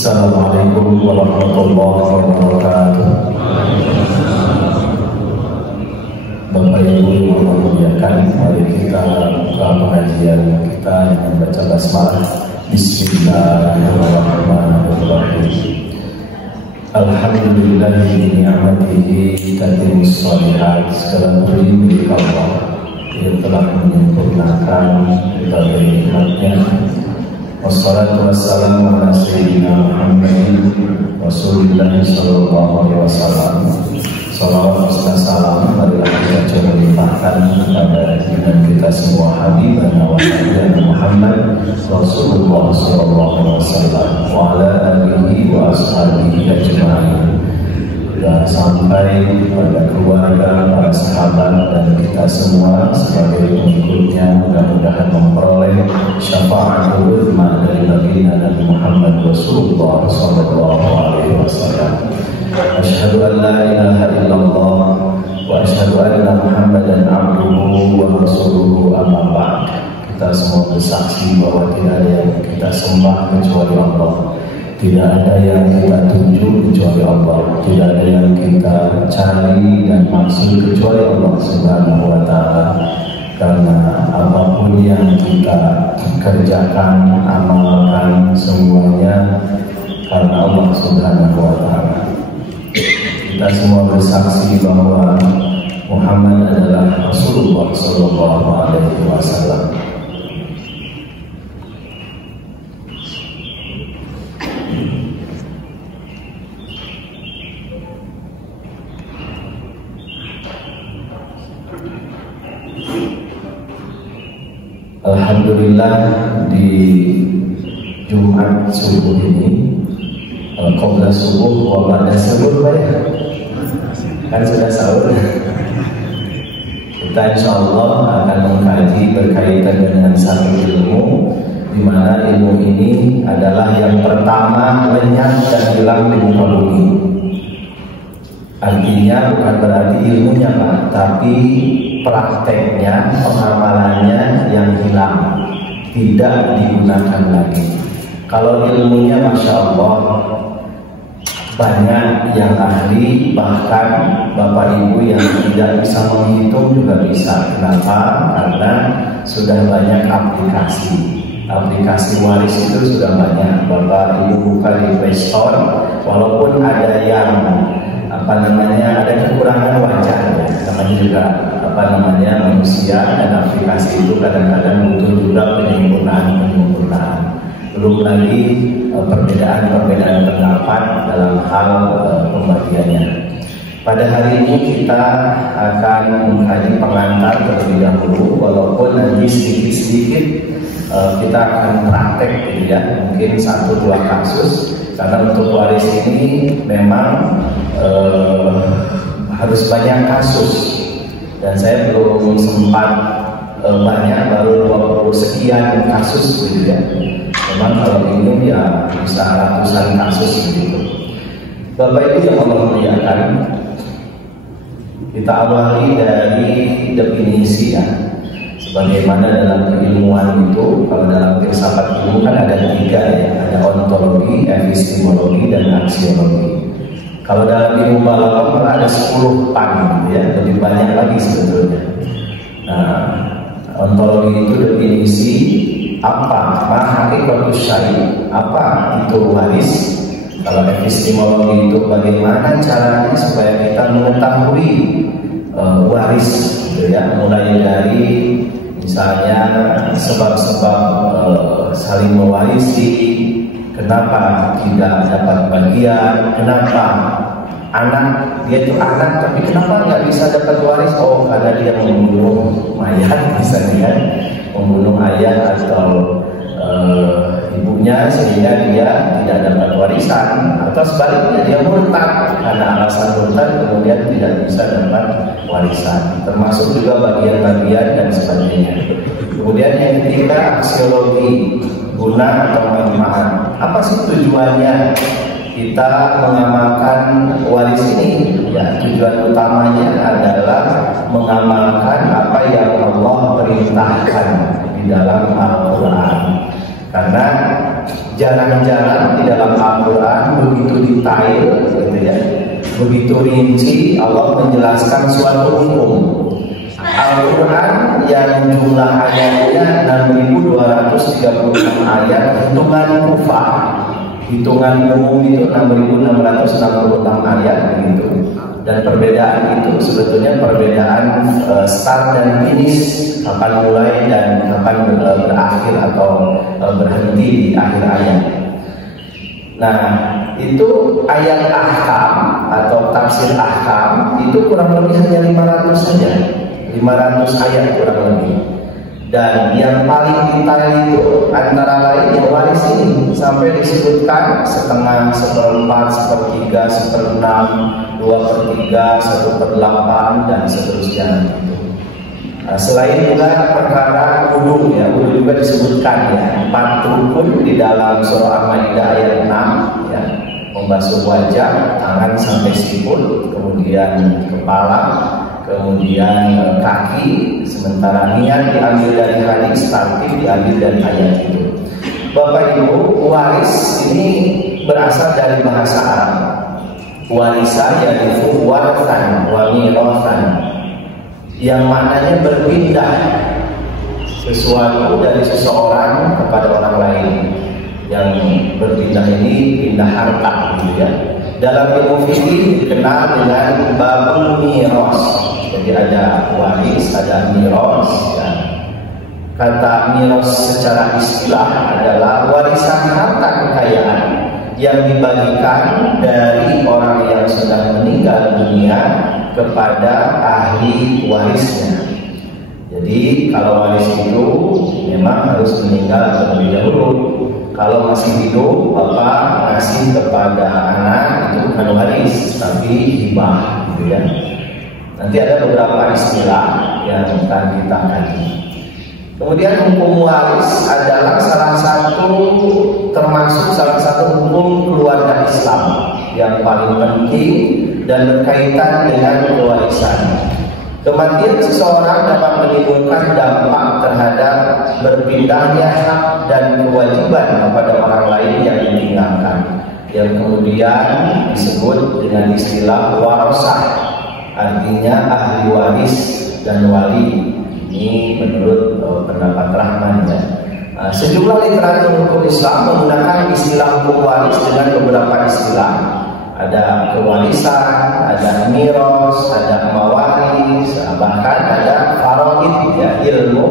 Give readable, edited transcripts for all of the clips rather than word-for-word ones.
Assalamualaikum warahmatullahi wabarakatuh. Bapak Ibu yang memuliakan, mari kita buka pengajian kita dengan baca basmalah. Bismillahirrahmanirrahim. Alhamdulillahi ni'matihi tatimmus shalihat. Segala puji milik Allah yang telah menyempurnakan berbagai nikmatnya. Wassalatu wassalamu ala sayyidina Muhammadin Rasulillah sallallahu alaihi wasallam. Salawat dan salam marilah kita melimpahkan kepada junjungan kita semua habibana wa nabiyyina Muhammad Rasulullah sallallahu alaihi wasallam wa ala alihi wa ashabihi ajma'in. Dan sampai pada keluarga, para sahabat dan kita semua sebagai pengikutnya, mudah-mudahan memperoleh syafaatul uzma dari baginda Nabi Muhammad Rasulullah sallallahu alaihi wasallam. Asyhadu an la ilaha illallah wa asyhadu anna Muhammadan abduhu wa rasuluhu, amma ba'd. Kita semua bersaksi bahwa tidak ada yang kita sembah kecuali Allah. Tidak ada yang kita tuju kecuali Allah. Tidak ada yang kita cari dan maksud kecuali Allah Subhanahu wa ta'ala. Karena apapun yang kita kerjakan, amalkan, semuanya karena Allah Subhanahu wa ta'ala. Kita semua bersaksi bahwa Muhammad adalah Rasulullah sallallahu alaihi wasallam. Alhamdulillah, di Jumat subuh ini, qabla subuh wa ba'da subuh, kan sudah sahur. Kita insya Allah akan mengkaji berkaitan dengan satu ilmu, di mana ilmu ini adalah yang pertama lenyap dan hilang di muka bumi. Artinya bukan berarti ilmunya Pak, tapi prakteknya, pengamalannya yang hilang, tidak digunakan lagi. Kalau ilmunya Masya Allah banyak yang ahli, bahkan Bapak Ibu yang tidak bisa menghitung juga bisa. Kenapa? Karena sudah banyak aplikasi waris itu sudah banyak. Bapak Ibu buka di Play Store, walaupun ada yang ada kekurangan wajar, namanya juga manusia, dan aplikasi itu kadang-kadang butuh juga penyempurnaan. Belum lagi perbedaan pendapat dalam hal pembagiannya. Pada hari ini kita akan mengkaji pengantar terlebih dahulu, walaupun nanti sedikit-sedikit kita akan praktek gitu ya, mungkin 1-2 kasus. Karena untuk waris ini memang harus banyak kasus, dan saya belum sempat banyak, baru 20 sekian kasus gitu ya. Memang kalau ini ya bisa ratusan kasus begitu. Bapak Ibu yang Allah muliakan, kita awali dari definisi ya. Sebagaimana dalam keilmuan itu, kalau dalam filsafat ilmu kan ada 3 ya, ada ontologi, epistemologi, dan aksiologi. Kalau dalam ilmu balaghah malah ada 10 pan ya, lebih banyak lagi sebetulnya. Nah, ontologi itu definisi apa hakikatus syai', apa itu waris. Kalau epistemologi itu bagaimana caranya supaya kita mengetahui waris gitu ya, mulai dari misalnya sebab-sebab saling mewarisi, kenapa tidak dapat bagian, kenapa anak dia itu anak tapi kenapa nggak bisa dapat waris? Oh, karena dia membunuh mayat misalnya, membunuh ayah atau ibunya sehingga dia tidak dapat warisan, atau sebaliknya dia murtad, karena alasan murtad kemudian tidak bisa dapat warisan, termasuk juga bagian-bagian dan sebagainya. Kemudian yang ketiga aksiologi, guna atau manfaat. Apa sih tujuannya kita mengamalkan waris ini? Ya, tujuan utamanya adalah mengamalkan apa yang Allah perintahkan di dalam Al-Quran. Karena jalan-jalan di dalam Al-Quran begitu detail, gitu ya, begitu rinci Allah menjelaskan suatu hukum. Al-Quran yang jumlah ayatnya 6.236 ayat, hitungan kufah, hitungan umum itu 6.666 ayat begitu. Dan perbedaan itu sebetulnya perbedaan start dan finish, kapan mulai dan kapan berakhir atau berhenti di akhir ayat. Nah, itu ayat ahkam atau tafsir ahkam itu kurang lebih hanya 500 saja, 500 ayat kurang lebih. Dan yang paling detail itu antara lain yang waris ini sampai disebutkan setengah, seperempat, sepertiga, seperenam, 2/3, 1/8 dan seterusnya. Nah, selain juga perkara wudu ya, wudu juga disebutkan ya, 4 rukun di dalam surah Al-Maidah ayat 6 ya, membasuh wajah, tangan sampai sikut, kemudian kepala, kemudian kaki, sementara niat diambil dari hadis, tartib diambil dari ayat itu. Bapak Ibu, waris ini berasal dari bahasa Arab. Warisa yaitu warathan wa mirathan, yang maknanya berpindah sesuatu dari seseorang kepada orang lain. Yang berpindah ini pindah harta gitu ya. Dalam ilmu fikih dikenal dengan babul miras. Jadi ada waris, ada miras ya. Kata miras secara istilah adalah warisan harta kekayaan yang dibagikan dari orang yang sudah meninggal dunia kepada ahli warisnya. Jadi kalau waris itu memang harus meninggal terlebih dahulu. Kalau masih hidup, bapak kasih kepada anak itu bukan waris, tapi hibah, gitu ya. Nanti ada beberapa istilah yang akan kita kaji. Kemudian hukum waris adalah termasuk salah satu hukum keluarga Islam yang paling penting dan berkaitan dengan kewarisan. Kematian seseorang dapat menimbulkan dampak terhadap berpindahnya hak dan kewajiban kepada orang lain yang ditinggalkan, yang kemudian disebut dengan istilah warasah, artinya ahli waris dan wali. Ini menurut pendapat Rahman ya. Sejumlah literatur hukum Islam menggunakan istilah hukum waris dengan beberapa istilah. Ada kewarisan, ada miros, ada mawaris, bahkan ada faraid ya, ilmu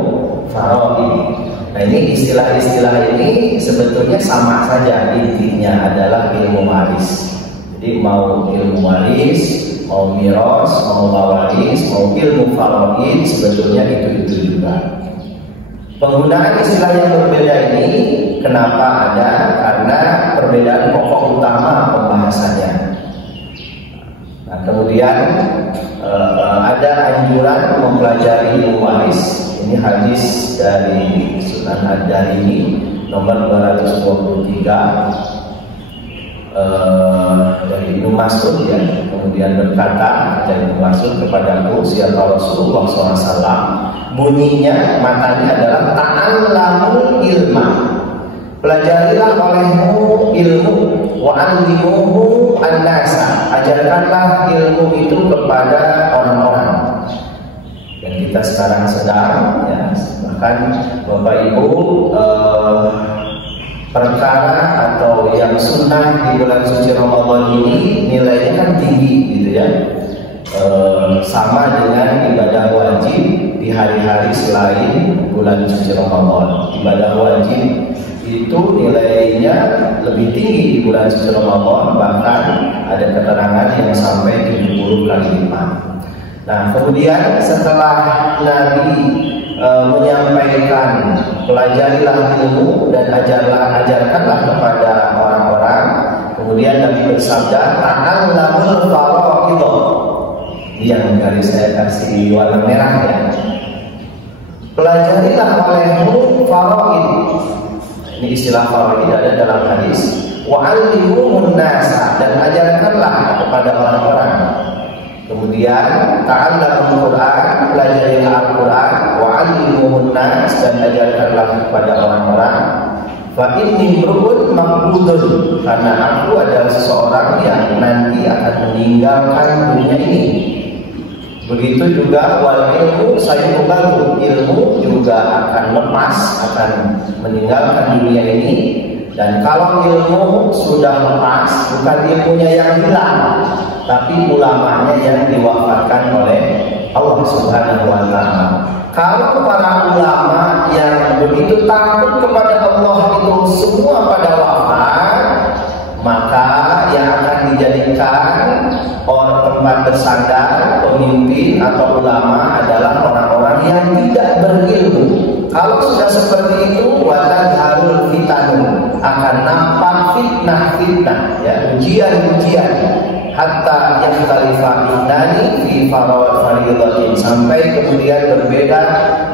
faraid. Nah, ini istilah-istilah ini sebetulnya sama saja, intinya adalah ilmu waris. Jadi mau ilmu waris, mau miros, mau mawaris, mau ilmu faraid, sebetulnya itu juga. Penggunaan istilah yang berbeda ini kenapa ada? Karena perbedaan pokok utama pembahasannya. Nah, kemudian ada anjuran mempelajari ilmu waris. Ini hadis dari Sunan Ad-Darimi nomor 223 dari Ibnu Mas'ud ya. Kemudian berkata dari Ibnu Mas'ud kepadaku, siapa Rasulullah SAW, bunyinya matanya adalah ta'allamul ilma, pelajarilah olehmu ilmu, wa allimuhu an-nasa, ajarkanlah ilmu itu kepada orang-orang. Dan kita sekarang sedang ya, bahkan Bapak Ibu perkara atau yang sunnah di bulan suci Ramadan ini nilainya kan tinggi gitu ya, sama dengan ibadah wajib di hari-hari selain bulan suci Ramadan. Ibadah wajib itu nilainya lebih tinggi di bulan suci Ramadan, bahkan ada keterangan yang sampai 70 kali lipat. Nah, kemudian setelah Nabi menyampaikan pelajarilah ilmu dan ajarkanlah kepada orang-orang, kemudian Nabi bersabda ta'allamul faraid. Yang dari saya kasih warna merah ya, pelajarilah olehmu faraid. Ini istilah faraid ada dalam hadis, wa allimuhun nasa, dan ajarkanlah kepada orang-orang. Kemudian ta'allamul Quran, pelajarilah Al-Quran, wa allimuhun nas, dan ajarkanlah kepada orang-orang. Fa inni imru'un maqbudun, karena aku adalah seseorang yang nanti akan meninggalkan dunia ini. Begitu juga wal ilmu sayubalu, ilmu juga akan lepas, akan meninggalkan dunia ini. Dan kalau ilmu sudah lepas, bukan ilmunya yang hilang, tapi ulamanya yang diwafatkan oleh Allah Subhanahu wa Ta'ala. Kalau para ulama yang begitu takut kepada Allah itu semua pada wafat, maka yang akan dijadikan orang tempat bersandar, pemimpin atau ulama adalah orang-orang yang tidak berilmu. Kalau sudah seperti itu, watan harul fitanu, akan nampak fitnah-fitnah, ya, ujian-ujian. Hatta yakhtalifa ithnani fi fardhatin, sampai kemudian berbeda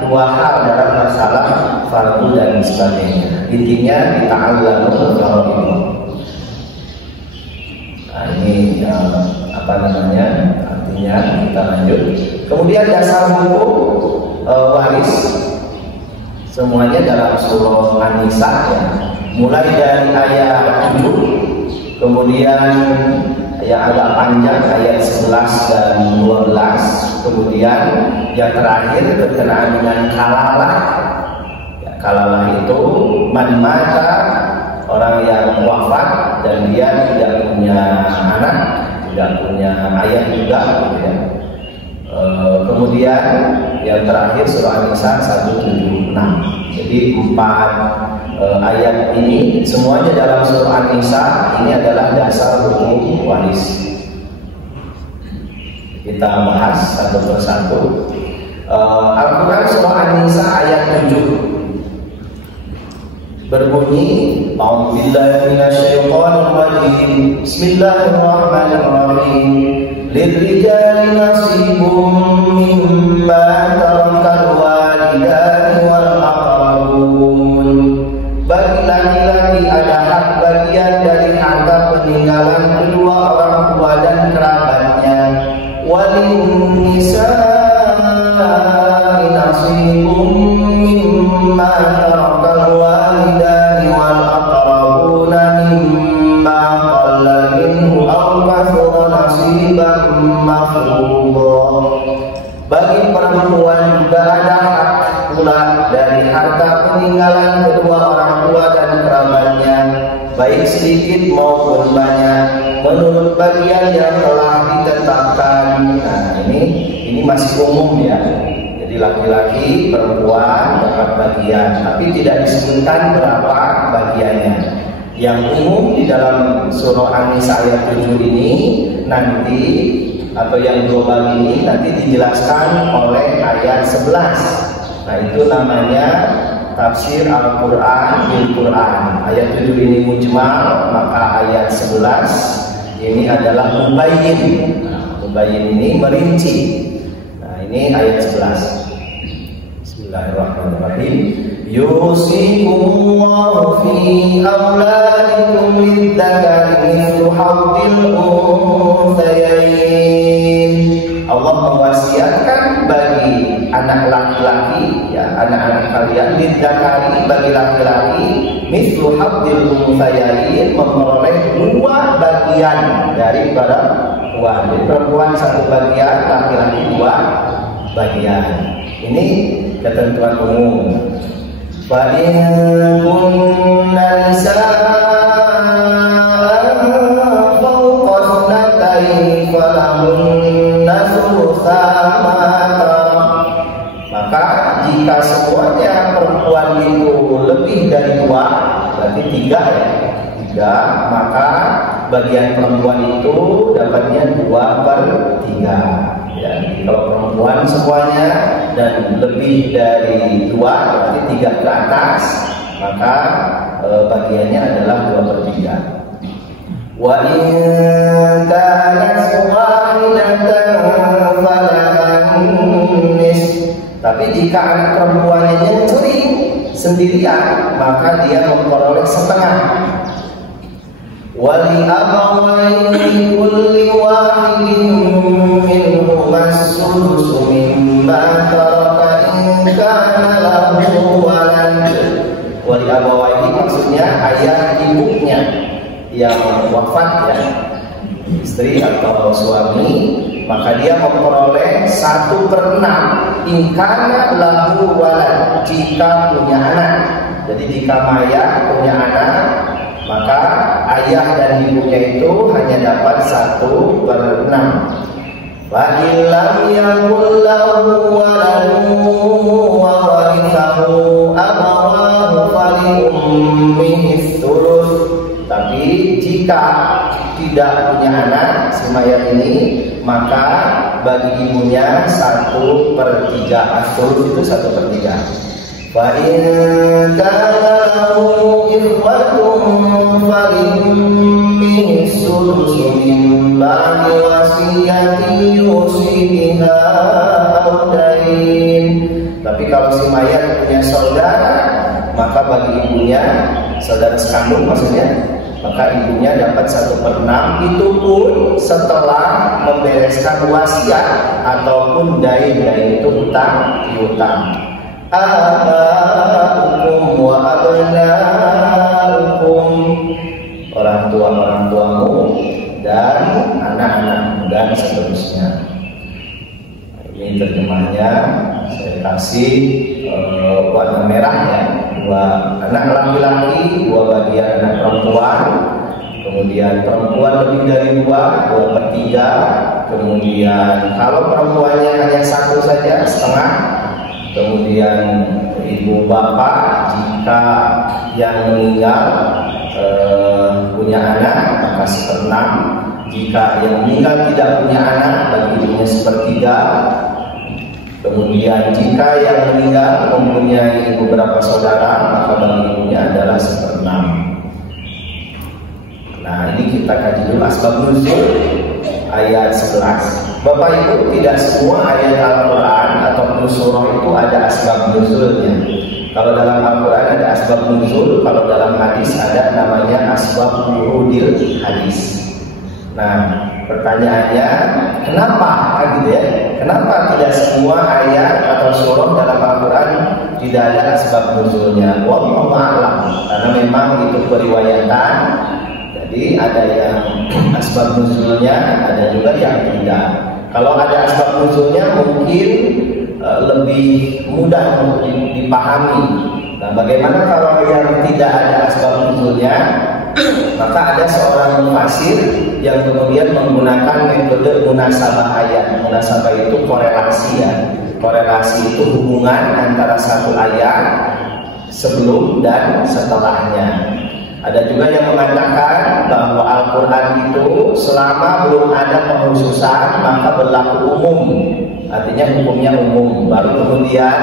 dua hal dalam masalah fardu dan sebagainya. Intinya dita'allamul faraid. Nah, ini artinya kita lanjut. Kemudian dasar hukum waris semuanya dalam surah An-Nisa, ya. Mulai dari ayat 7, kemudian yang agak panjang ayat 11 dan 12, kemudian yang terakhir berkenaan dengan kalalah. Ya, kalalah itu man mata, orang yang wafat dan dia tidak punya anak, tidak punya ayah juga, gitu ya. Kemudian yang terakhir surah An-Nisa 176. Jadi 4 ayat ini semuanya dalam surah An-Nisa ini adalah dasar hukum waris. Kita bahas satu persatu. Al-Quran surah An-Nisa ayat 7 berbunyi, A'udzubillahi minasyaitonir rajim. Bismillahirrahmanirrahim. Lirrijali nasibum mimma tarakal walidani wal aqrabun. Bagi laki-laki ada hak bagian dari harta peninggalan kedua orang tua dan kerabatnya. Walin nisa'i nasibum mimma tarakal walidani wal aqrabuna mimma qalla minhu aw kathura nasiban mafruḍa. Bagi perempuan juga ada hak pula dari harta peninggalan kedua orang tua dan kerabatnya, baik sedikit maupun banyak, menurut bagian yang telah ditetapkan. Nah, ini masih umum, ya. Jadi laki-laki, perempuan dapat bagian, tapi tidak disebutkan berapa bagiannya. Yang umum di dalam surah An-Nisa ayat 7 ini nanti, atau yang global ini nanti dijelaskan oleh ayat 11. Nah, itu namanya tafsir Al-Quran bil Quran. Ayat 7 ini mujmal, maka ayat 11 ini adalah mubayyin. Nah, mubayyin ini merinci. Nah, ini ayat 11. Bismillahirrahmanirrahim. Yusikumullahu fi auladikum lidzakari mithlu hadzil unthayain. Allah mewasiatkan bagi anak laki-laki, ya, anak-anak kalian, lidzakari, bagi laki-laki, mithlu hadzil unthayain, memperoleh 2 bagian dari perempuan. Jadi perempuan 1 bagian, laki-laki 2 bagian. Ini ketentuan umum. Fa in kunna nisa'an fawqa thnatayn falahunna thulutha ma tarak. Maka jika semuanya perempuan itu lebih dari 2, berarti 3, ya, 3, maka bagian perempuan itu dapatnya 2/3. Ya, kalau perempuan semuanya dan lebih dari 2, berarti 3 ke atas, maka bagiannya adalah 2/3. Wa in kanat wahidatan falahan nis. Tapi jika anak perempuannya nyentri sendirian, maka dia memperoleh setengah. Wali abawayni kulli wahidin minhuma as-sudusu mimma taraka in kana lahu walad. Wali abawayni, maksudnya ayah ibunya yang wafat ya, istri atau suami, maka dia memperoleh 1/6 ingkana lahu walad, jika punya anak. Jadi jika mayat punya anak, maka ayah dan ibunya itu hanya dapat 1/6. Wa illam yakul lahu waladun wa warithahu abawahu fali ummihi thuluth. Tapi jika tidak punya anak si mayat ini, maka bagi ibunya 1/3. Thuluth itu 1/3. Fa in kana lahu ikhwatun fali ummihi thuluth min ba'di wasiyatin yusi biha aw dain. Tapi kalau si mayat punya saudara, maka bagi ibunya, saudara sekandung maksudnya, maka ibunya dapat 1/6, itu pun setelah membereskan wasiat ataupun dain. Dain itu hutang piutang. Aba'ukum wa abna'ukum, orang tuamu dan anak-anakmu, dan seterusnya. Ini terjemahnya saya kasih warna merah ya. 2 anak laki-laki, 2 bagian anak perempuan. Kemudian perempuan lebih dari 2/3. Kemudian kalau perempuannya hanya 1 saja, setengah. Kemudian ibu bapak jika yang meninggal punya anak, maka 1/6. Jika yang meninggal tidak punya anak, bagi ibunya 1/3. Kemudian jika yang meninggal mempunyai beberapa saudara, maka bagi ibunya adalah 1/6. Nah, ini kita kaji dulu asbab nuzul ayat 11. Bapak Ibu, tidak semua ayat Al-Quran atau surah itu ada asbab nuzulnya. Kalau dalam Al-Quran ada asbab nuzul, kalau dalam hadis ada namanya asbab wurudil hadis. Nah, pertanyaannya, kenapa gitu ya? Kenapa tidak semua ayat atau surah dalam Al-Quran tidak ada asbab nuzulnya? Wallahu a'lam. Karena memang itu periwayatan. Jadi ada yang asbab nuzulnya, ada juga yang tidak. Kalau ada asbab nuzulnya mungkin lebih mudah untuk dipahami. Nah, bagaimana kalau yang tidak ada asbab nuzulnya? Maka ada seorang mufassir yang kemudian menggunakan metode munasabah ayat. Munasabah itu korelasi ya. Korelasi itu hubungan antara satu ayat sebelum dan setelahnya. Ada juga yang mengatakan bahwa Al-Quran itu selama belum ada pengkhususan maka berlaku umum. Artinya hukumnya umum. Baru kemudian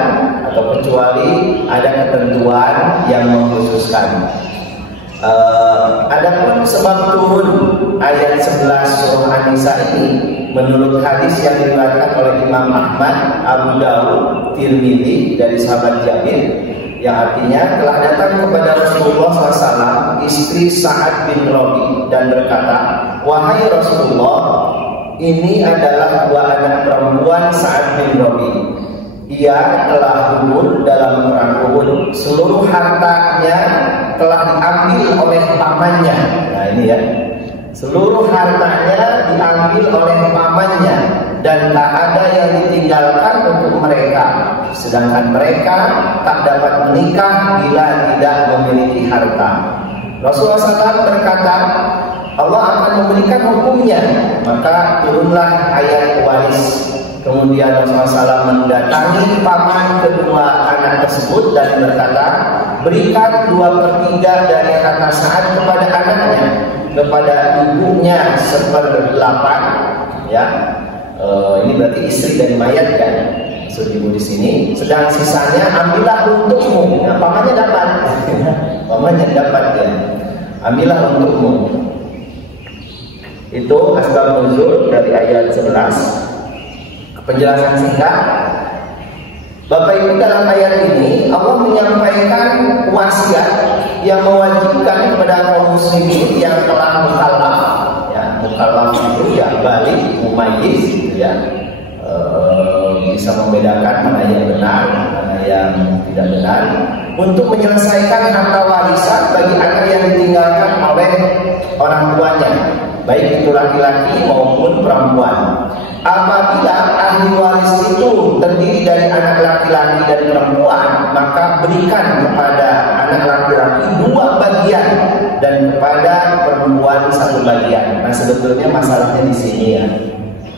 atau kecuali ada ketentuan yang mengkhususkan. Adapun sebab turun ayat 11 surah An-Nisa ini menurut hadis yang diriwayatkan oleh Imam Ahmad, Abu Dawud, Tirmidzi dari sahabat Jabir, yang artinya telah datang kepada Rasulullah SAW istri Sa'ad bin Rabi dan berkata, wahai Rasulullah, ini adalah 2 anak perempuan Sa'ad bin Rabi. Ia telah gugur dalam perang Uhud. Seluruh hartanya telah diambil oleh pamannya. Nah ini ya, seluruh hartanya diambil oleh pamannya dan tak ada yang ditinggalkan untuk mereka. Sedangkan mereka tak dapat menikah bila tidak memiliki harta. Rasulullah SAW berkata, Allah akan memberikan hukumnya. Maka turunlah ayat waris. Kemudian Rasulullah SAW mendatangi paman kedua anak tersebut dan berkata, berikan 2/3 dari harta Sa'ad kepada anaknya, kepada ibunya 1/8. Ya, ini berarti istri dari mayat kan, maksud ibu di sini. Sedang sisanya ambillah untukmu. Nah, pamannya dapat, pamannya dapat ya. Ambillah untukmu. Itu asbab nuzul dari ayat 11. Penjelasan singkat, Bapak Ibu, dalam ayat ini Allah menyampaikan wasiat yang mewajibkan kepada kaum muslimin yang telah mukallaf. Ya, mukallaf itu ya balik, mumayyiz, ya, bisa membedakan mana yang benar, mana yang tidak benar, untuk menyelesaikan harta warisan bagi anak yang ditinggalkan oleh orang tuanya, baik itu laki-laki maupun perempuan. Apabila ahli waris itu terdiri dari anak laki-laki dan perempuan, maka berikan kepada anak laki-laki 2 bagian dan kepada perempuan 1 bagian. Nah, sebetulnya masalahnya di sini ya.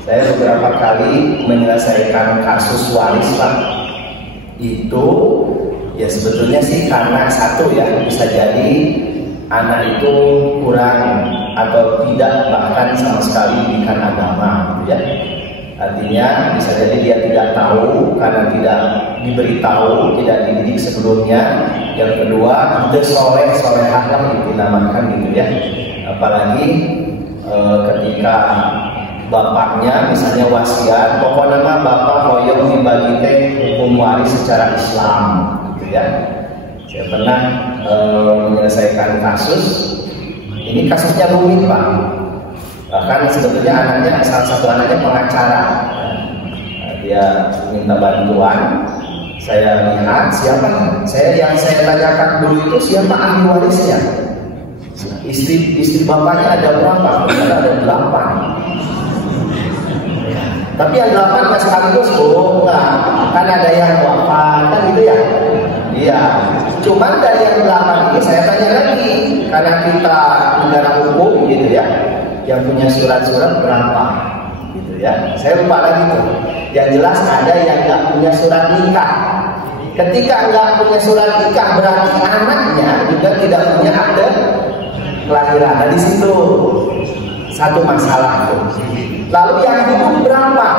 Saya beberapa kali menyelesaikan kasus waris, Pak. Itu ya sebetulnya sih karena satu ya, bisa jadi anak itu kurang atau tidak bahkan sama sekali pendidikan agama, ya. Artinya bisa jadi dia tidak tahu karena tidak diberitahu, tidak dididik sebelumnya. Yang kedua, soleh-solehah yang dinamakan gitu ya. Apalagi ketika bapaknya misalnya wasiat, pokoknya bapak hoyong dibagi teh hukum waris secara Islam, gitu ya. Saya pernah menyelesaikan kasus. Ini kasusnya rumit, Pak. Bahkan sebetulnya anaknya, salah satu anaknya pengacara. Dia minta bantuan. Saya lihat siapa yang saya tanyakan dulu itu siapa ahli warisnya. Istri bapaknya ada berapa? Ada 8. Tapi yang 8 nggak sekaligus, enggak. Kan ada yang wafat, kan gitu ya. Iya. Cuman dari yang 8 ini saya tanya lagi, karena kita negara hukum gitu ya, yang punya surat-surat berapa, gitu ya. Saya lupa lagi tuh. Yang jelas ada yang nggak punya surat nikah. Ketika nggak punya surat nikah, berarti anaknya juga tidak punya akte kelahiran. Nah, di situ satu masalah tuh. Lalu yang hidup berapa?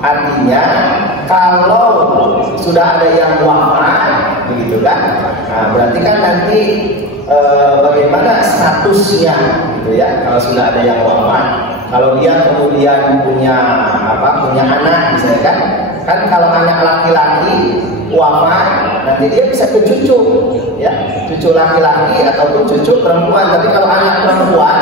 Artinya kalau sudah ada yang wafat, begitu kan? Nah, berarti kan nanti bagaimana statusnya, gitu ya? Kalau sudah ada yang wafat, kalau dia kemudian punya anak, misalnya kan kalau anak laki-laki wafat, nanti dia bisa ke cucu, ya, cucu laki-laki ataupun cucu perempuan. Tapi kalau anak perempuan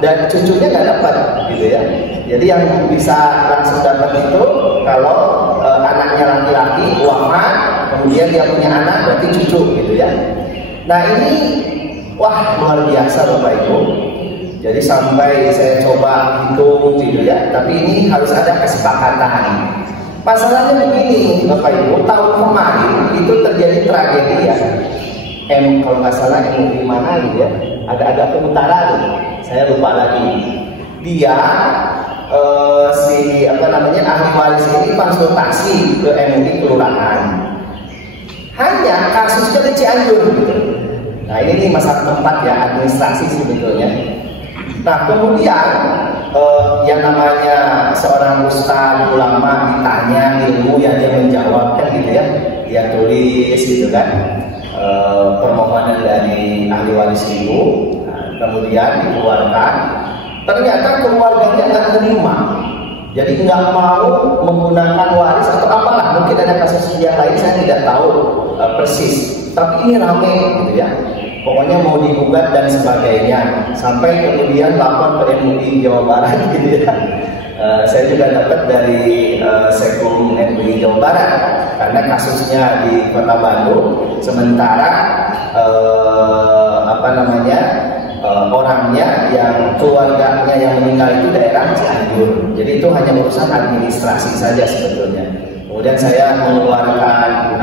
dan cucunya nggak dapat, gitu ya. Jadi yang bisa langsung dapat itu kalau anaknya laki-laki wafat, kemudian dia punya anak, berarti cucu, gitu ya. Nah ini, wah luar biasa Bapak Ibu. Jadi sampai saya coba hitung, gitu ya. Tapi ini harus ada kesepakatan. Masalahnya begini Bapak Ibu, tahun kemarin itu terjadi tragedi ya. Kalau nggak salah di mana gitu ya, agak-agak ke utara tuh. Saya lupa lagi. Dia ahli waris ini konsultasi ke MUI kelurahan. Hanya kasusnya di Cianjur gitu. Nah ini nih masalah tempat ya, administrasi sebetulnya. Nah kemudian yang namanya seorang ustaz ulama ditanya ilmu yang dia menjawab kan gitu ya, dia tulis gitu kan permohonan dari ahli waris itu, kemudian dikeluarkan. Ternyata keluarganya nggak terima, jadi nggak mau menggunakan waris atau apalah, mungkin ada kasus yang lain saya tidak tahu persis. Tapi ini rame gitu ya. Pokoknya mau digugat dan sebagainya, sampai kemudian lapor ke MUI Jawa Barat gitu ya. Saya juga dapat dari Sekum MUI Jawa Barat karena kasusnya di Kota Bandung, sementara orangnya yang keluarganya yang meninggal itu daerah Cianjur. Jadi itu hanya urusan administrasi saja sebetulnya. Kemudian saya mengeluarkan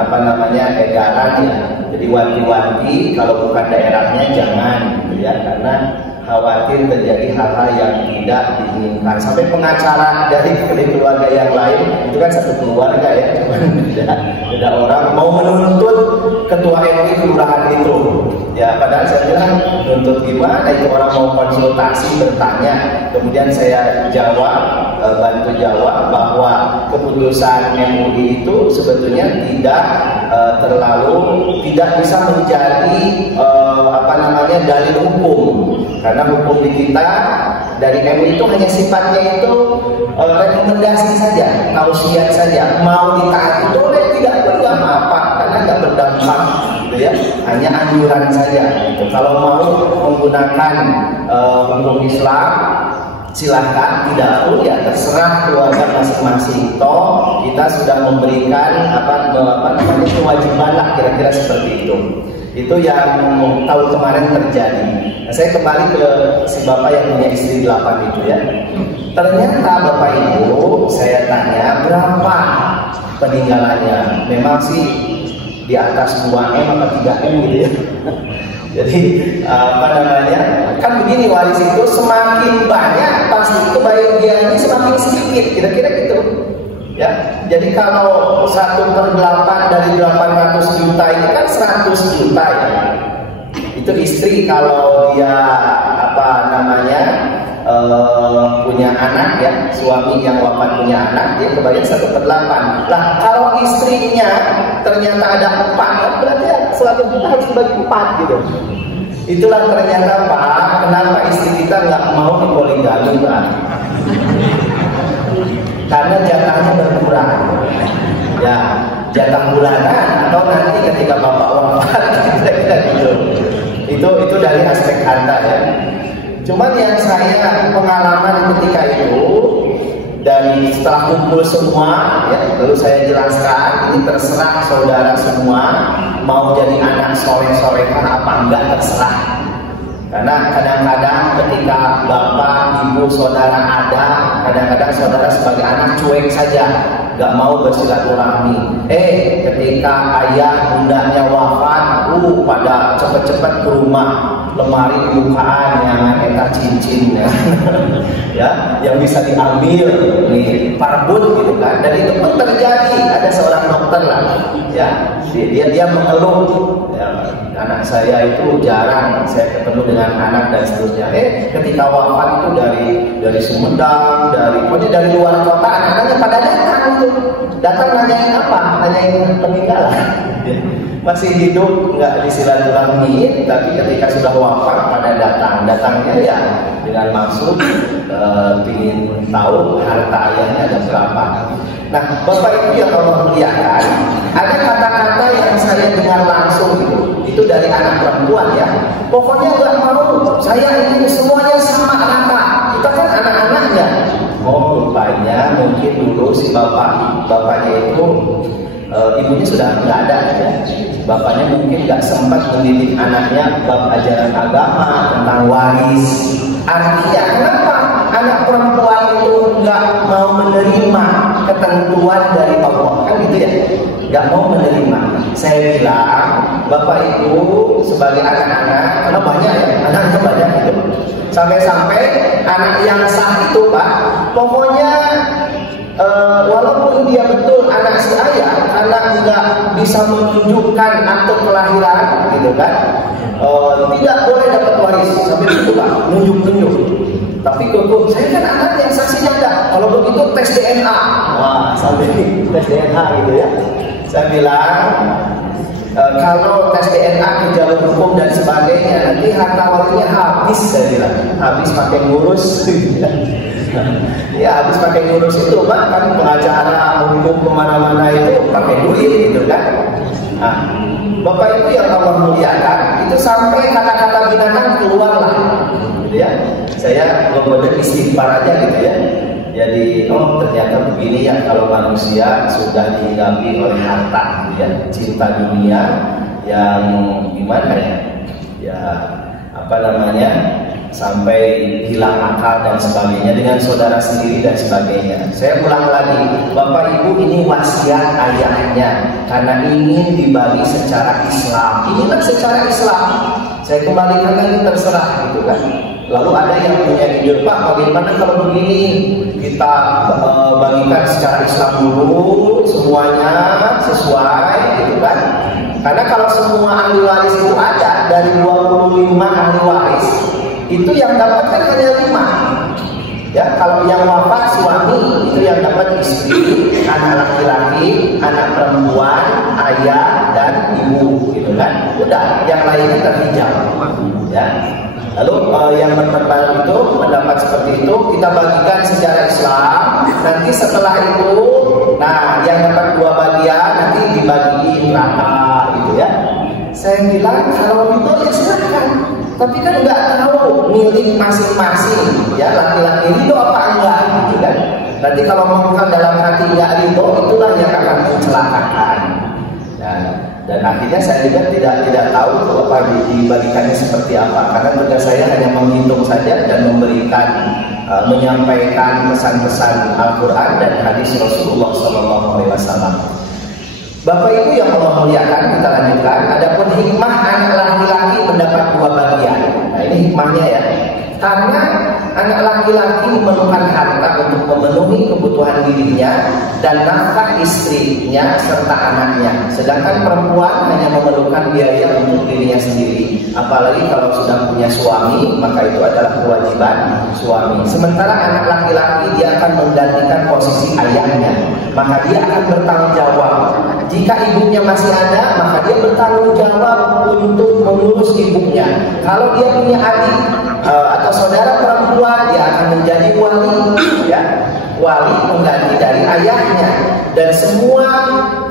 edaran ya. Jadi wanti-wanti kalau bukan daerahnya jangan, gitu ya, karena khawatir terjadi hal-hal yang tidak diinginkan. Sampai pengacara dari keluarga yang lain, itu kan satu keluarga ya, beda orang mau menuntut ketua MUI kelurahan itu. Ya padahal saya bilang menuntut gimana, itu orang mau konsultasi bertanya. Kemudian saya bantu jawab bahwa keputusan MUI itu sebetulnya tidak bisa menjadi dalil hukum. Karena hukum di kita dari MUI itu hanya sifatnya itu rekomendasi saja, tausiah saja. Mau ditaati boleh, tidak boleh apa, karena nggak berdampak, gitu ya. Hanya anjuran saja. Gitu. Kalau mau menggunakan hukum Islam, silahkan, tidak pun ya terserah keluarga masing-masing. Toh kita sudah memberikan kewajiban lah, kira-kira seperti itu. Itu yang tahun kemarin terjadi. Nah, saya kembali ke si bapak yang punya istri 8 itu ya. Ternyata bapak ibu, saya tanya berapa peninggalannya. Memang sih di atas 2M atau 3M gitu ya. Jadi kan begini, waris itu semakin banyak pasti kebahagiaannya semakin sedikit, kira-kira gitu ya. Jadi kalau 1/8 dari 800 juta itu kan 100 juta ya. Itu istri kalau dia punya anak ya, suami yang wafat punya anak, dia kebayang 1/8. Lah kalau istrinya ternyata ada 4, berarti ya 100 juta harus dibagi 4 gitu. Itulah ternyata Pak, kenapa istri kita nggak mau dipoligami Pak? Karena jatahnya berkurang. Ya, jatah bulanan atau nanti ketika bapak wafat kira-kira gitu. Itu dari aspek harta ya. Cuman yang saya pengalaman ketika itu, dan setelah kumpul semua ya, lalu saya jelaskan, ini terserah saudara semua mau jadi anak soleh-solehah apa enggak, terserah. Karena kadang-kadang ketika bapak, ibu, saudara ada, kadang-kadang saudara sebagai anak cuek saja, nggak mau bersilaturahmi. Ketika ayah bundanya wafat, pada cepet-cepet ke rumah, lemari bukaan yang eta cincin ya, ya, yang bisa diambil nih parbut gitu kan. Dan itu pun terjadi, ada seorang dokter lah, ya, dia mengeluh, ya, anak saya itu jarang saya ketemu dengan anak dan seterusnya. Ketika wafat itu dari Sumedang, dari luar kota, anak-anaknya pada datang itu, datang nanyain apa? Nanyain peninggalan. Masih hidup nggak disilaturahmi, tapi ketika sudah wafat pada datangnya ya dengan maksud ingin tahu harta ayahnya ada berapa. Nah, bapak ibu yang Allah muliakan, ada kata-kata yang saya dengar langsung itu dari anak perempuan ya. Pokoknya nggak mau, saya ini semuanya sama rata. Kita kan anak-anaknya. Oh, rupanya mungkin dulu si bapaknya itu ibunya sudah nggak ada ya. Bapaknya mungkin nggak sempat mendidik anaknya bab ajaran agama tentang waris. Artinya kenapa anak perempuan itu nggak mau menerima ketentuan dari Allah, kan gitu ya, nggak mau menerima. Saya bilang bapak ibu sebagai anak-anak, karena banyak ya, anaknya banyak gitu, sampai-sampai anak yang sah itu Pak, pokoknya walaupun dia betul anak si ayah, karena nggak bisa menunjukkan akte kelahiran, gitu kan, tidak boleh dapat waris. Sampai itu Pak, nunjuk-nunjuk. Tapi kok saya kan anak yang saksinya enggak. Kalau begitu tes DNA. Wah, sampai tes DNA gitu ya. Saya bilang kalau tes DNA ke jalur hukum dan sebagainya, nanti harta warisnya habis, saya bilang. Habis pakai ngurus. Ya habis pakai ngurus itu Pak, kan pengacara hukum kemana-mana itu pakai duit gitu kan. Nah, bapak ibu yang Allah muliakan, itu sampai kata-kata binatang keluar lah gitu ya. Saya berbeda istighfar aja gitu ya. Jadi ternyata begini ya, kalau manusia sudah dihinggapi oleh harta gitu ya, cinta dunia yang gimana ya, sampai hilang akal dan sebagainya dengan saudara sendiri dan sebagainya. Saya ulang lagi, bapak ibu ini wasiat ayahnya karena ingin dibagi secara Islam. Ini kan secara Islam. Saya kembalikan lagi, terserah gitu kan. Lalu ada yang punya ide, Pak, bagaimana kalau begini kita bagikan secara Islam dulu, semuanya sesuai gitu kan. Karena kalau semua ahli waris itu ada dari 25 ahli waris, itu yang dapat kan hanya 5. Ya, kalau yang wafat suami, itu yang dapat istri, anak laki-laki, anak perempuan, ayah dan ibu, gitu kan. Udah, yang lainnya terhijab. Ya. Lalu yang mendapat seperti itu kita bagikan secara Islam. Nanti setelah itu, nah yang dapat 2 bagian nanti dibagi rata, gitu ya. Saya bilang kalau itu ya silakan. tapi kan nggak tahu milik masing-masing, ya laki-laki ridho apa enggak, gitu kan? Nanti kalau mengungkap dalam hati nggak ridho, itulah yang akan mencelakakan. Dan akhirnya saya juga tidak tahu apa dibagikannya seperti apa, karena tugas saya hanya menghitung saja dan memberikan menyampaikan pesan-pesan Al-Quran dan hadis Rasulullah SAW. Bapak Ibu yang Allah muliakan, kita lanjutkan. Adapun hikmah anak laki-laki mendapat 2 bagian. Nah ini hikmahnya ya. Karena anak laki-laki memerlukan harta untuk memenuhi kebutuhan dirinya dan nafkah istrinya serta anaknya. Sedangkan perempuan hanya memerlukan biaya untuk dirinya sendiri. Apalagi kalau sudah punya suami, maka itu adalah kewajiban suami. Sementara anak laki-laki dia akan menggantikan posisi ayahnya. Maka dia akan bertanggung jawab. Jika ibunya masih ada, maka dia bertanggung jawab untuk mengurus ibunya. Kalau dia punya adik atau saudara perempuan, dia akan menjadi wali, ya, wali pengganti dari ayahnya. Dan semua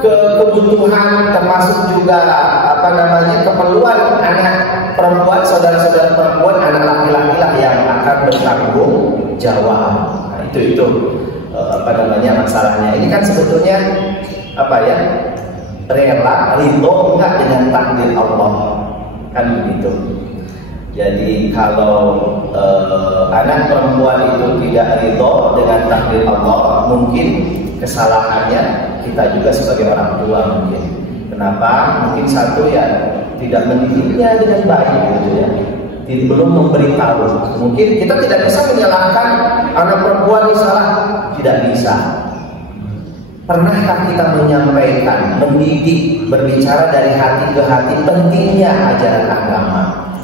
kebutuhan termasuk juga keperluan anak perempuan, saudara-saudara perempuan, anak laki-laki lah yang akan bertanggung jawab. Nah, itu masalahnya. Ini kan sebetulnya rela ridho enggak dengan takdir Allah, kan begitu. Jadi kalau anak perempuan itu tidak ridho dengan takdir Allah, mungkin kesalahannya kita juga sebagai orang tua mungkin. Kenapa? Mungkin satu ya tidak mendidiknya dengan baik, gitu ya. Belum memberitahu. Mungkin kita tidak bisa menyalahkan anak perempuan ini salah, tidak bisa. Pernahkah kita menyampaikan, mendidik, berbicara dari hati ke hati pentingnya ajaran agama,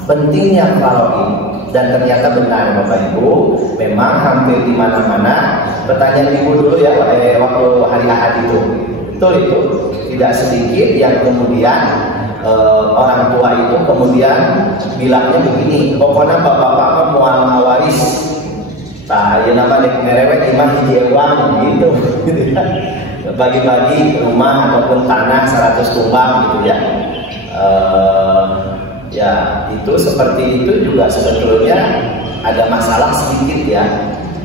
pentingnya faraid? Dan ternyata benar Bapak Ibu, memang hampir di mana-mana. Pertanyaan Ibu dulu ya waktu hari Ahad itu tidak sedikit yang kemudian orang tua itu kemudian bilangnya begini, pokoknya bapak-bapak mau waris, tak ya nama dek merewet imah di uang gitu, bagi-bagi rumah ataupun tanah 100 tumbang gitu ya. Ya itu seperti itu juga sebetulnya ada masalah sedikit ya.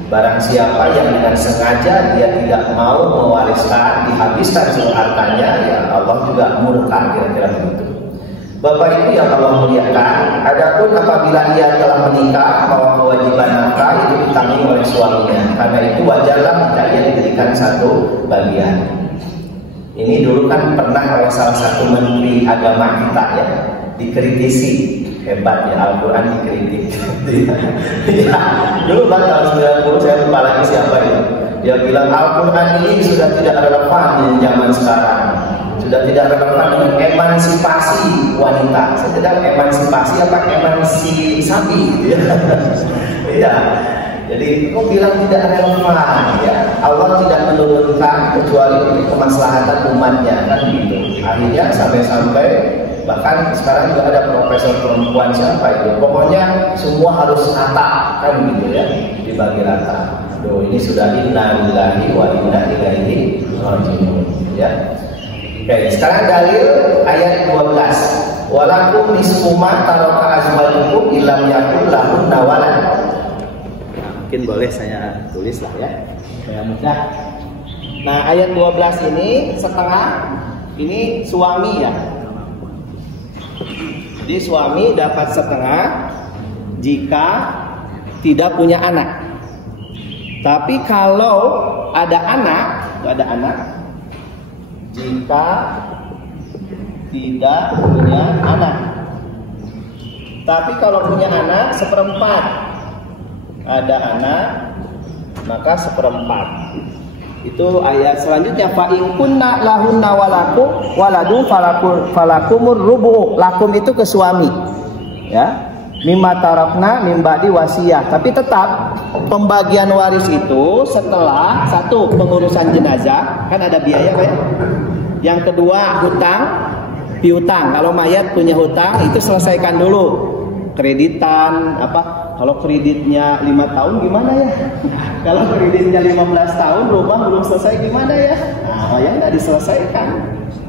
Barang siapa yang dengan sengaja dia tidak mau mewariskan, dihabiskan seluruh hartanya, ya Allah juga murka, kira-kira begitu. Bapak Ibu yang Allah muliakan, adapun apabila dia telah menikah, bahwa kewajiban nafkah itu ditanggung oleh suaminya. Karena itu wajarlah jika dia diberikan 1 bagian. Ini dulu kan pernah oleh salah satu menteri agama kita ya, dikritisi. Hebat ya, Al-Quran dikritik. Ya, dulu kan tahun 90 saya lupa lagi siapa itu. Dia bilang Al-Quran ini sudah tidak relevan di zaman sekarang. Sudah tidak relevan dengan emansipasi wanita. Saya tidak emansipasi apa emansipasi ya. Iya. Jadi kok bilang tidak relevan ya. Allah tidak menurunkan kecuali untuk kemaslahatan umatnya kan gitu. Akhirnya sampai bahkan sekarang juga ada profesor perempuan siapa itu. Pokoknya semua harus rata kan gitu ya, dibagi rata. Aduh, ini sudah inna lillahi wa inna ilaihi raji'un ya. Oke, sekarang dalil ayat 12. Walakum nisfu ma taraka azwajukum illam yakul lahunna walad. Mungkin boleh saya tulis lah ya, saya mudah. Nah ayat 12 ini setengah, ini suami ya. Jadi suami dapat setengah jika tidak punya anak. Tapi kalau ada anak, jika tidak punya anak. Tapi kalau punya anak 1/4. Ada anak maka 1/4. Itu ayat selanjutnya, fa in kunna lahunna waladu falakumur rubu'. Lakum itu ke suami ya, mimma tarakna mim ba'di wasiyah. Tapi tetap pembagian waris itu setelah 1 pengurusan jenazah, kan ada biaya ya. Yang kedua piutang. Kalau mayat punya hutang itu selesaikan dulu. Kreditan kalau kreditnya 5 tahun gimana ya? Kalau kreditnya 15 tahun rumah belum selesai gimana ya? Nah, ya nggak diselesaikan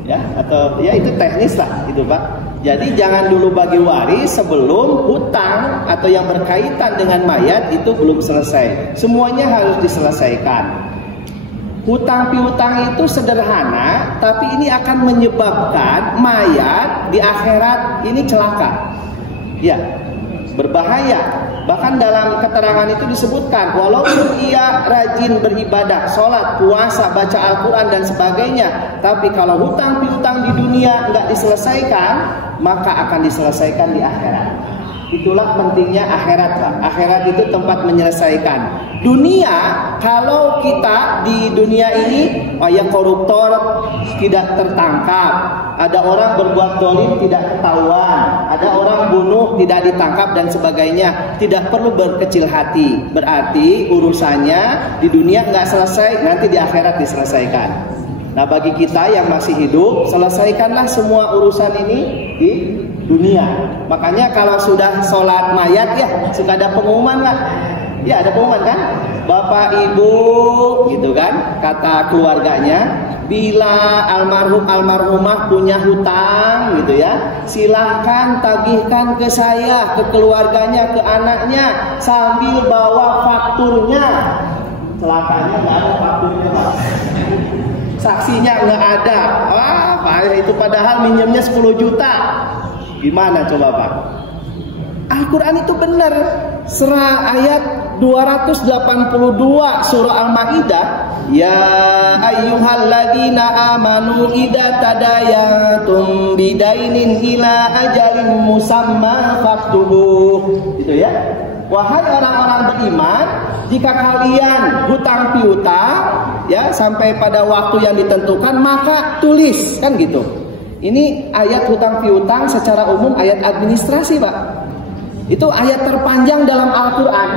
ya, atau ya itu teknis lah itu Pak. Jadi jangan dulu bagi waris sebelum hutang atau yang berkaitan dengan mayat itu belum selesai. Semuanya harus diselesaikan. Hutang piutang itu sederhana, tapi ini akan menyebabkan mayat di akhirat ini celaka. Ya, berbahaya. Bahkan dalam keterangan itu disebutkan, walaupun ia rajin beribadah, sholat, puasa, baca Al-Quran dan sebagainya, tapi kalau hutang piutang di dunia nggak diselesaikan, maka akan diselesaikan di akhirat. Itulah pentingnya akhirat, Pak. Akhirat itu tempat menyelesaikan. Dunia, kalau kita di dunia ini, yang koruptor tidak tertangkap, ada orang berbuat dolim tidak ketahuan, ada orang bunuh tidak ditangkap dan sebagainya, tidak perlu berkecil hati. Berarti urusannya di dunia nggak selesai, nanti di akhirat diselesaikan. Nah, bagi kita yang masih hidup, selesaikanlah semua urusan ini di dunia. Makanya kalau sudah sholat mayat ya suka ada pengumuman kan? Ya ada pengumuman kan? Bapak ibu gitu kan? Kata keluarganya, bila almarhum almarhumah punya hutang gitu ya, silahkan tagihkan ke saya, ke keluarganya, ke anaknya, sambil bawa fakturnya. Celakanya nggak ada fakturnya, Pak. Saksinya nggak ada. Wah, Pak, itu padahal minjemnya 10 juta. Gimana coba, Pak? Al-Quran itu benar. Surah ayat 282 surah Al-Maidah, ya ayyuhalladzina amanu idza tadayantum bidainin ila ajalin musamma faktubuh. Gitu ya. Wahai orang-orang beriman, jika kalian hutang piutang ya sampai pada waktu yang ditentukan, maka tulis, kan gitu. Ini ayat hutang piutang secara umum ayat administrasi, Pak. Itu ayat terpanjang dalam Al-Quran.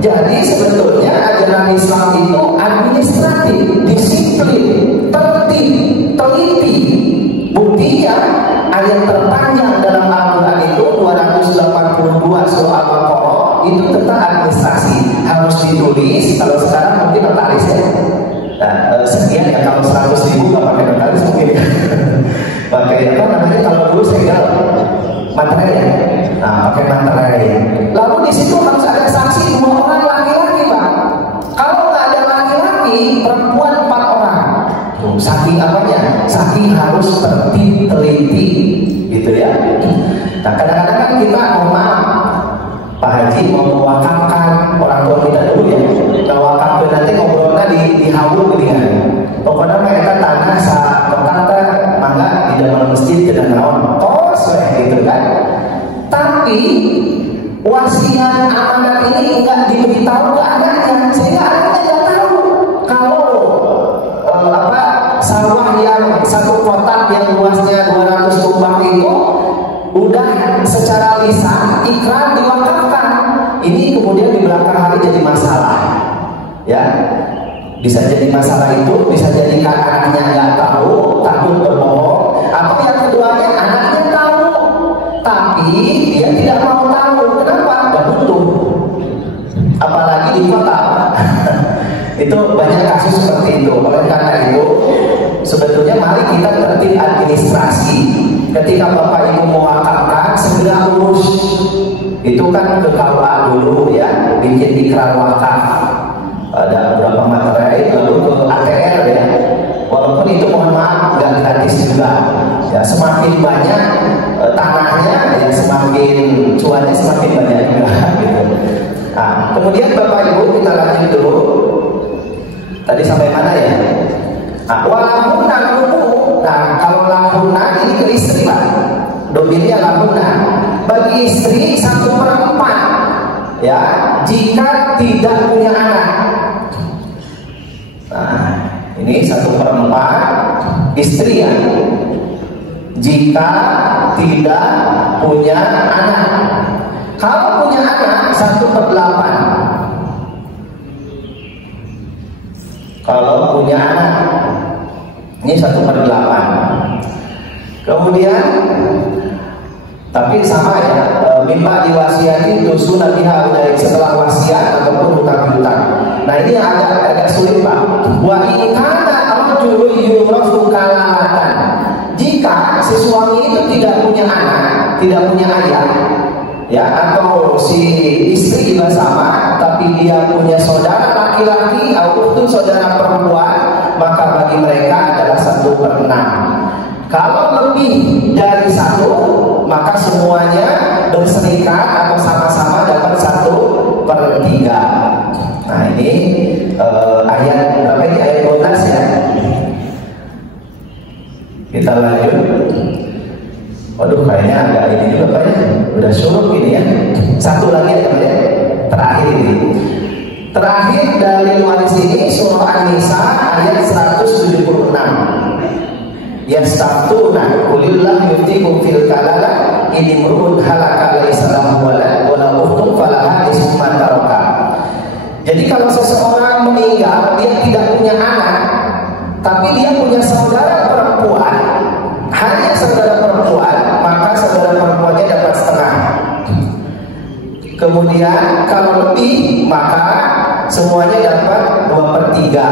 Jadi sebetulnya ajaran Islam itu administratif, disiplin, tertib, teliti. Buktinya ayat terpanjang dalam Al-Quran itu 282 surah Al-Baqarah itu tentang administrasi. Harus ditulis. Kalau sekarang mungkin notaris ya. Nah, sekian ya, kalau 100.000 nggak pakai notaris mungkin. Pakai apa namanya, kalau dulu segel materai. Nah, pakai materai. Lalu di situ harus ada saksi 2 orang laki-laki, Pak. Kalau nggak ada laki-laki, perempuan 4 orang. Tuh, saking apanya? Saking harus tertib, teliti, gitu ya. Nah, kadang-kadang kan kita maaf, Pak Haji mau mewakafkan orang tua kita dulu ya. Nah, wakaf nanti ngobrolnya di hawu gitu kan. Pokoknya mereka tanah saat berkata mangga di dalam masjid tidak naon tos gitu kan. Tapi wasiat amanat ini enggak diberitahu ke anaknya, sehingga anaknya tidak tahu kalau sawah yang 1 kotak yang luasnya 200 kubak itu udah secara lisan ikrar diwakafkan. Ini kemudian di belakang hari jadi masalah, ya. Bisa jadi masalah itu, bisa jadi anaknya nggak tahu, takut berbohong, atau yang keduanya anaknya tahu, tapi dia tidak mau tahu. Kenapa? Nggak butuh. Apalagi di kota. Itu banyak kasus seperti itu. Oleh karena itu, sebetulnya mari kita tertib administrasi. Ketika Bapak Ibu mewakafkan, segera urus. Itu kan ke KUA dulu ya, bikin ikrar wakaf. Ada beberapa materai, lalu ke ATR ya. Walaupun itu mohon maaf nggak gratis juga. Ya, semakin banyak tanahnya, ya semakin cuannya semakin banyak juga. Gitu. Nah, kemudian Bapak Ibu kita lanjut dulu. Tadi sampai mana ya? Nah, walahunna rubu. Nah, kalau lahunna ini ke istri, Pak. Dominnya lahunna. Bagi istri 1/4. Ya, jika tidak punya anak. Nah, ini 1/4 istri ya. Jika tidak punya anak. Kalau punya anak 1/8. Kalau punya anak ini 1/8. Kemudian tapi sama ya, mimpa diwasiati dusun nabiha dari setelah wasiat ataupun hutang-hutang. Nah, ini yang agak sulit, Pak. Wa in kana rajulu yurasu kalalatan. Jika si suami itu tidak punya anak, tidak punya ayah, ya, atau si istri juga sama, tapi dia punya saudara laki-laki atau saudara perempuan, maka bagi mereka adalah 1/6. Kalau lebih dari 1, maka semuanya berserikat atau sama-sama dapat 1/3. Nah ini ayat berapa ini? Ayat 12 ya. Kita lanjut. Waduh, kayaknya agak ini juga Pak ya. Udah surut ini ya. Satu lagi ya Pak ya. Terakhir ini. Terakhir dari waris ini surah An-Nisa ayat 176. Yastaftuna qulillah yuftikum fil kalala in imrun halaka laisa lahu walad wa lahu ukhtun falaha nisfu ma taraka. Jadi kalau seseorang meninggal dia tidak punya anak, tapi dia punya saudara perempuan, hanya saudara perempuan, maka saudara perempuannya dapat setengah. Kemudian kalau lebih maka semuanya dapat 2/3.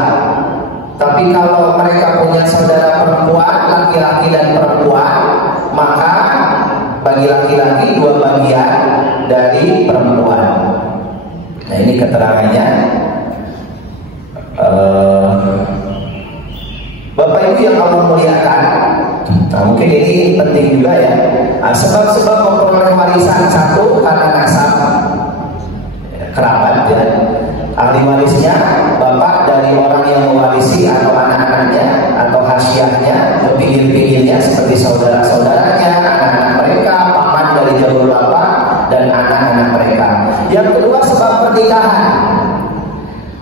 Tapi kalau mereka punya saudara perempuan, laki-laki dan perempuan, maka bagi laki-laki 2 bagian dari perempuan. Nah ini keterangannya. Bapak Ibu yang Allah muliakan, nah mungkin ini penting juga ya. Sebab-sebab memperoleh warisan: 1 karena nasab, kerabat ya. Ahli warisnya bapak dari orang yang mewarisi atau anak-anaknya atau hasyiahnya, pinggir-pinggirnya seperti saudara-saudaranya, anak-anak mereka, paman dari jalur bapak dan anak-anak mereka. Yang kedua sebab pernikahan,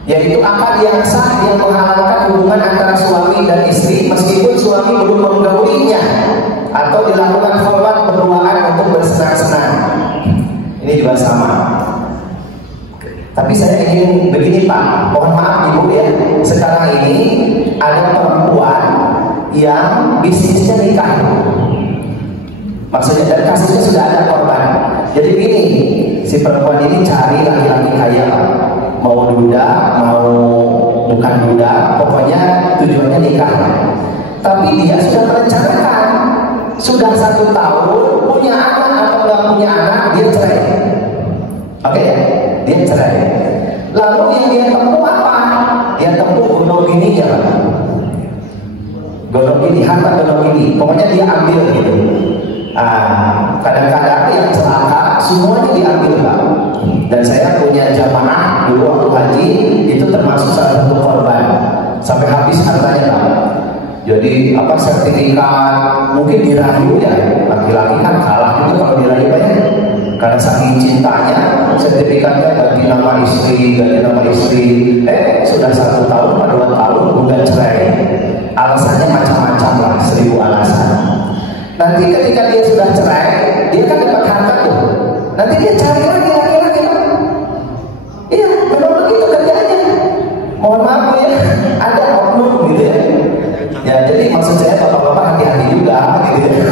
yaitu akad yang sah yang menghalalkan hubungan antara suami dan istri meskipun suami belum menggaulinya atau dilakukan khalwat berduaan untuk bersenang-senang. Ini juga sama. Tapi saya ingin begini Pak, mohon maaf Ibu ya, sekarang ini ada perempuan yang bisnisnya nikah. Maksudnya dan kasusnya sudah ada korban. Jadi begini, si perempuan ini cari laki-laki kaya Pak. Mau duda, mau bukan duda, pokoknya tujuannya nikah. Tapi dia sudah merencanakan, sudah 1 tahun punya anak atau nggak punya anak, dia cerai. Oke ya, dia cerai. Lalu yang dia tempuh apa? Dia tempuh gunung ini ya Pak. Gunung ini, harta gunung ini, pokoknya dia ambil gitu. Kadang-kadang yang celaka semuanya diambil Pak. Dan saya punya jamaah dulu waktu haji, itu termasuk salah satu korban, sampai habis hartanya Pak. Jadi apa sertifikat mungkin dirayu ya, laki-laki kan kalah itu kalau dirayu Pak ya. Karena saking cintanya, sertifikatnya ganti nama istri, sudah 1 tahun atau 2 tahun udah cerai. Alasannya macam-macam lah, 1000 alasan. Nanti ketika dia sudah cerai, dia kan dapat harta tuh. Nanti dia cari lagi. Iya, memang begitu kerjanya. Mohon maaf ya, ada oknum gitu ya. Ya jadi maksud saya bapak-bapak hati-hati juga gitu ya.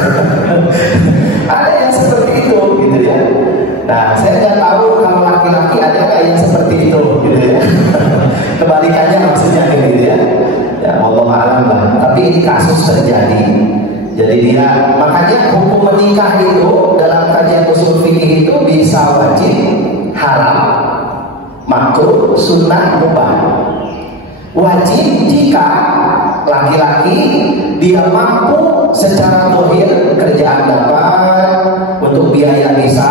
Ada yang seperti itu gitu ya. Nah saya nggak tahu kalau laki-laki ada nggak yang seperti itu gitu ya. Kebalikannya maksudnya gitu ya. Ya Allah alam lah. Tapi ini kasus terjadi. Jadi dia makanya hukum menikah itu dalam kajian usul fikih itu bisa wajib, haram, makruh, sunnah, mubah. Wajib jika laki-laki dia mampu secara zahir kerjaan dapat untuk biaya bisa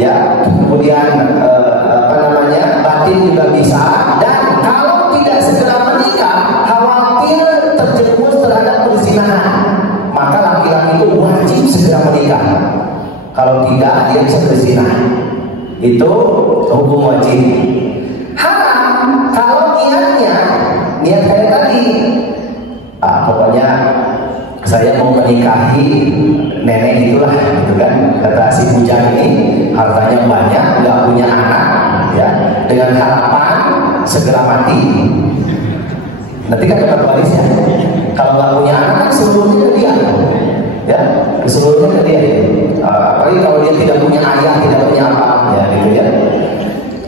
ya, kemudian batin juga bisa, dan kalau tidak segera menikah khawatir terjerumus terhadap perzinahan, maka laki-laki itu wajib segera menikah. Kalau tidak dia bisa berzina. Itu hukum wajib. Haram kalau niat kayak tadi, pokoknya saya mau menikahi nenek itulah gitu kan, kata si bujang ini hartanya banyak, nggak punya anak ya, dengan harapan segera mati. Nanti kan dapat warisnya. Kalau nggak punya anak kan seluruhnya ke dia ya, seluruhnya ke dia. Apalagi kalau dia tidak punya ayah, tidak punya apa ya gitu ya.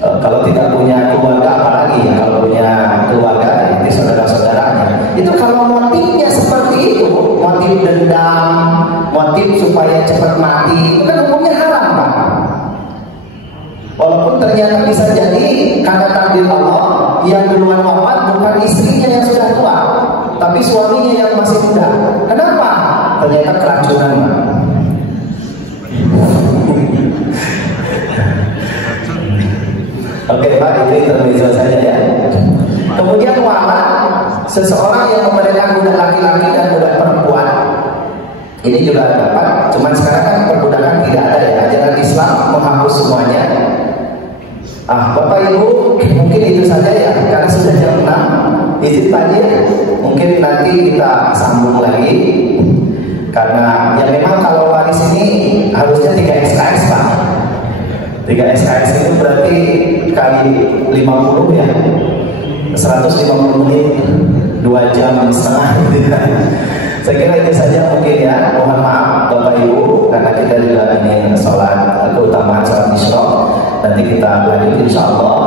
Kalau tidak punya keluarga apalagi ya, kalau punya keluarga itu saudara-saudaranya. Itu cepat mati, itu kan hukumnya haram Pak. Walaupun ternyata bisa jadi karena takdir Allah yang duluan wafat bukan istrinya yang sudah tua, tapi suaminya yang masih muda. Kenapa? Ternyata keracunan Pak. Oke Pak, itu intermezzo saja ya. Kemudian wala, seseorang yang memelihara budak laki-laki dan budak perempuan. Ini juga dapat, cuman sekarang kan perbudakan tidak ada ya. Ajaran Islam menghapus semuanya. Bapak Ibu, mungkin itu saja ya, karena sudah jam 6. Izin Pak Haji, mungkin nanti kita sambung lagi. Karena ya memang kalau waris ini harusnya 3 SKS Pak. 3 SKS itu berarti kali 50 ya, 150 menit, 2 jam setengah gitu kan. Saya kira itu saja mungkin ya. Mohon maaf Bapak Ibu, karena kita juga ingin sholat keutamaan sholat isyraq. Nanti kita lanjut insya Allah.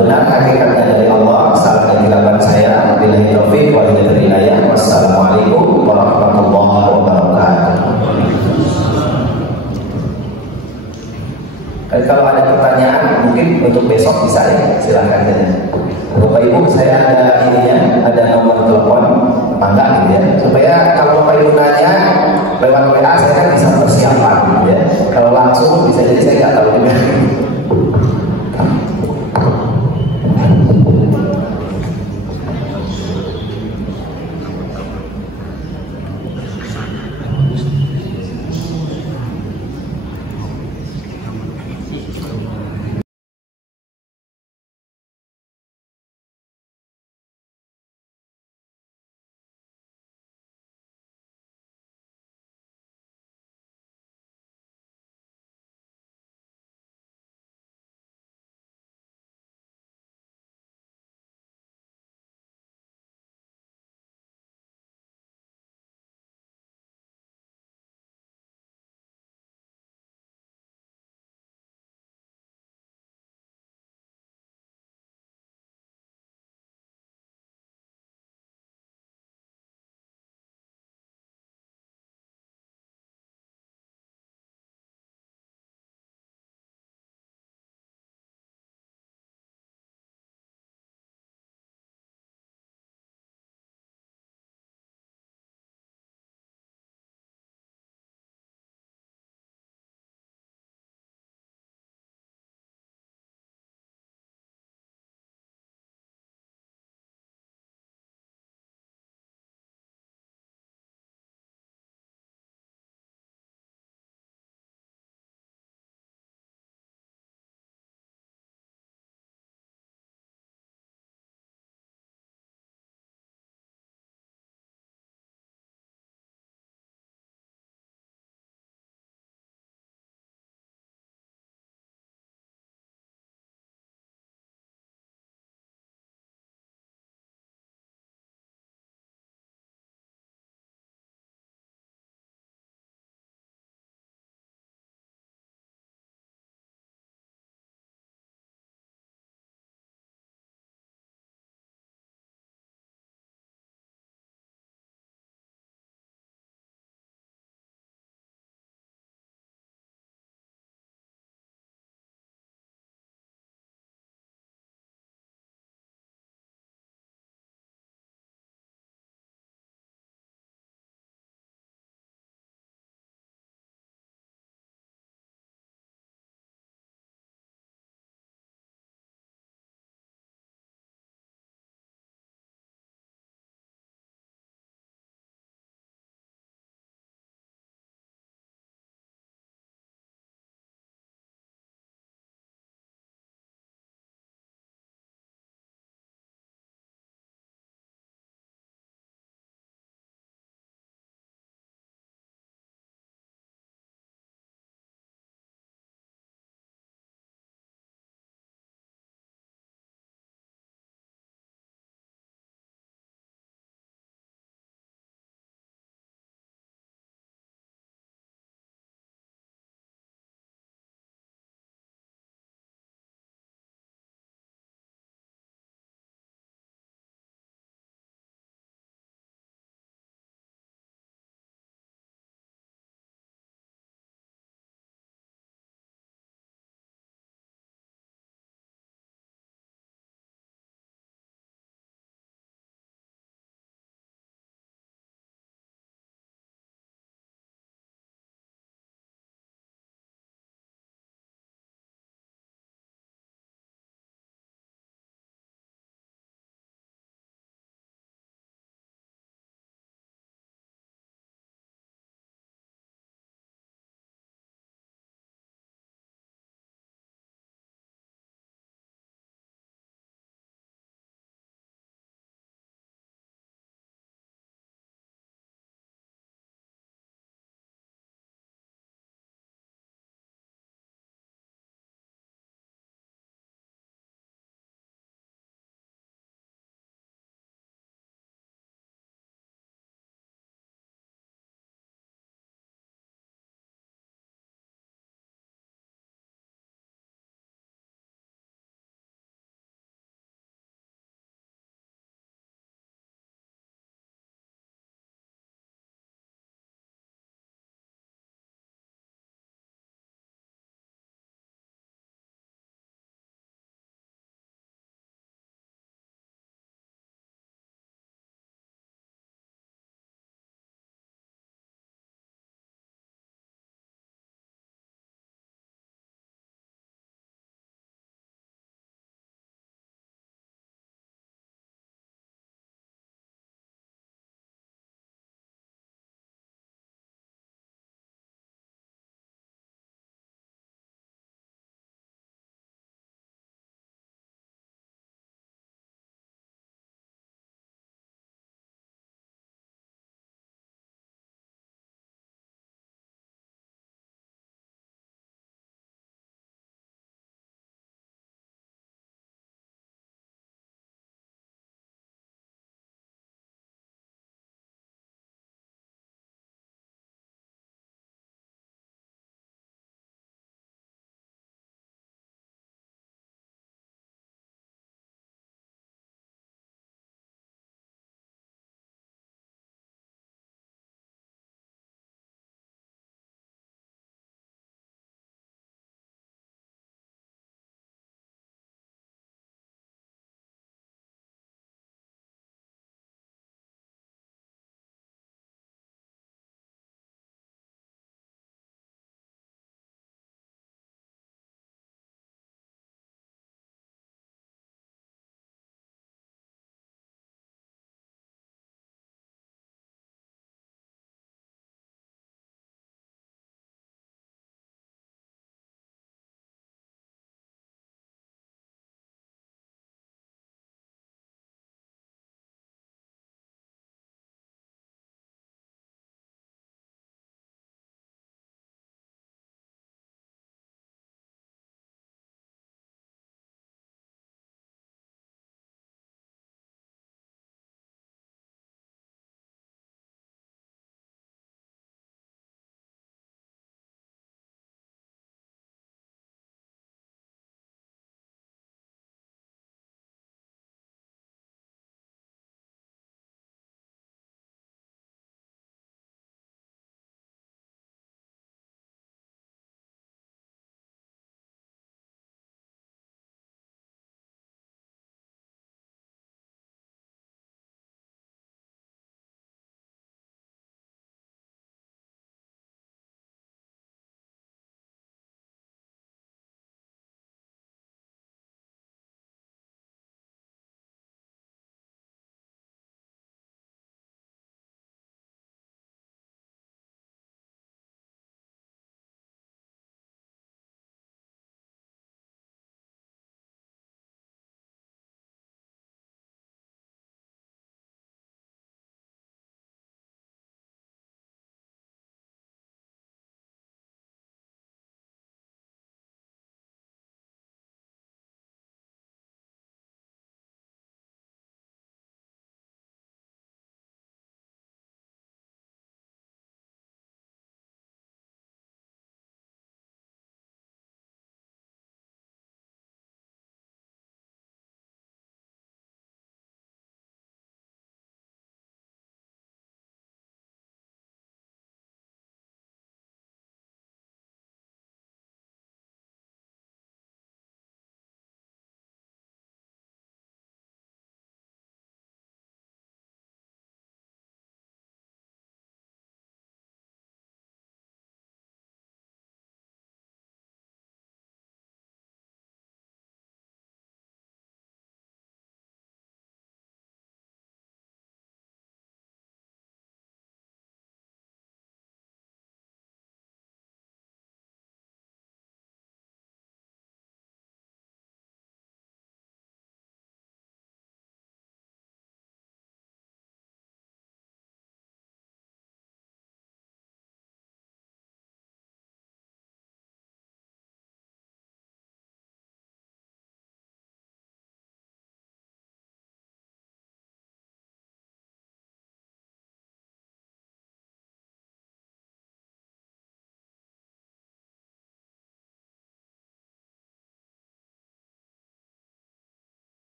Benar hakikatnya dari Allah, salah dari kabar saya. Billahi taufiq wal hidayah. Wassalamualaikum warahmatullahi wabarakatuh. Kalau ada pertanyaan mungkin untuk besok bisa ya, silahkan saja. Bapak Ibu, saya ada ininya, ada nomor telepon apa enggak gitu ya, supaya kalau Bapak Ibu nanya lewat WA saya kan bisa persiapan gitu ya. Kalau langsung bisa jadi saya nggak tahu juga.